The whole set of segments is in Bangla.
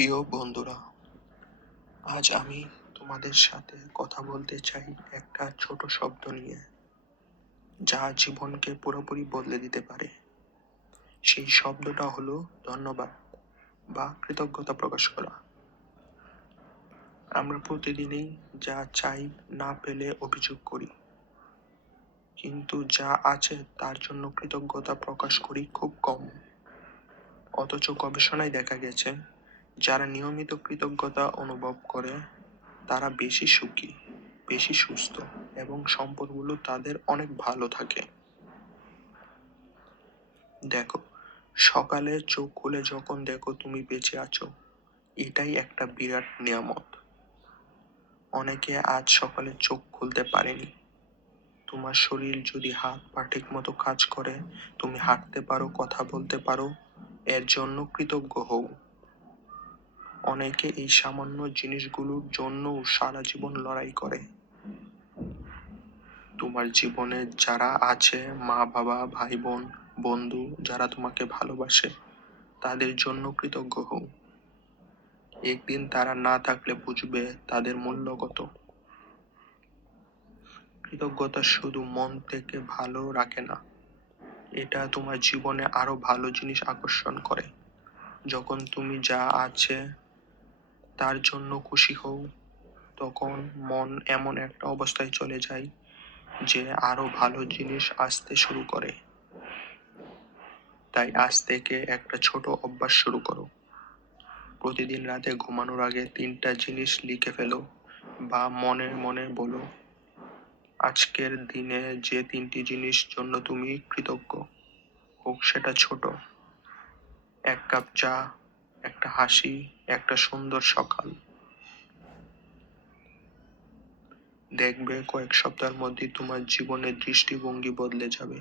প্রিয় বন্ধুরা, আজ আমি তোমাদের সাথে কথা বলতে চাই একটা ছোট শব্দ নিয়ে, যা জীবনকে পুরোপুরি বদলে দিতে পারে। সেই শব্দটা হলো ধন্যবাদ বা কৃতজ্ঞতা প্রকাশ করা। আমরা প্রতিদিনই যা চাই না পেলে অভিযোগ করি, কিন্তু যা আছে তার জন্য কৃতজ্ঞতা প্রকাশ করি খুব কম। অথচ গবেষণায় দেখা গেছে, যারা নিয়মিত কৃতজ্ঞতা অনুভব করে তারা বেশি সুখী, বেশি সুস্থ এবং সম্পর্কগুলো তাদের অনেক ভালো থাকে। দেখো, সকালে চোখ খুলে যখন দেখো তুমি বেঁচে আছো, এটাই একটা বিরাট নিয়ামত। অনেকে আজ সকালে চোখ খুলতে পারেনি। তোমার শরীর যদি হাত পা ঠিক মতো কাজ করে, তুমি হাঁটতে পারো, কথা বলতে পারো, এর জন্য কৃতজ্ঞ হও। অনেকে এই সামান্য জিনিসগুলোর জন্য সারা জীবন লড়াই করে। তোমার জীবনে যারা আছে, মা বাবা, ভাই বোন, বন্ধু, যারা তোমাকে ভালোবাসে, তাদের জন্য কৃতজ্ঞ হও। একদিন তারা না থাকলে বুঝবে তাদের মূল্য কত। কৃতজ্ঞতা শুধু মন থেকে ভালো রাখে না, এটা তোমার জীবনে আরো ভালো জিনিস আকর্ষণ করে। যখন তুমি যা আছে তার জন্য খুশি হও, তখন মন এমন একটা অবস্থায় চলে যায় যে আরো ভালো জিনিস আসতে শুরু করে। তাই আজ থেকে একটা ছোট অভ্যাস শুরু করো। প্রতিদিন রাতে ঘুমানোর আগে 3টা জিনিস লিখে ফেলো বা মনে মনে বলো, আজকের দিনে যে 3টি জিনিস জন্য তুমি কৃতজ্ঞ। হোক সেটা ছোট, 1 কাপ চা, একটা হাসি, একটা সুন্দর সকাল। দেখবে কয়েক সপ্তাহের মধ্যে তোমার জীবনের দৃষ্টিভঙ্গি বদলে যাবে।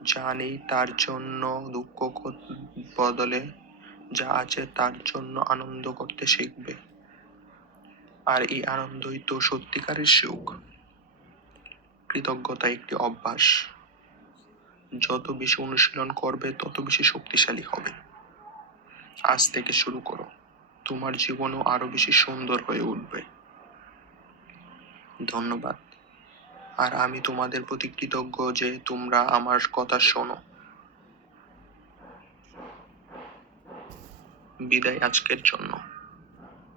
যা নেই তার জন্য দুঃখ বদলে যা আছে তার জন্য আনন্দ করতে শিখবে। আর এই আনন্দই তো সত্যিকারের সুখ। কৃতজ্ঞতা একটি অভ্যাস, যত বেশি অনুশীলন করবে তত বেশি শক্তিশালী হবে। আজ থেকে শুরু করো, তোমার জীবনও আরো বেশি সুন্দর হয়ে উঠবে। ধন্যবাদ। আর আমি তোমাদের প্রতি কৃতজ্ঞ যে তোমরা আমার কথা শোনো। বিদায় আজকের জন্য।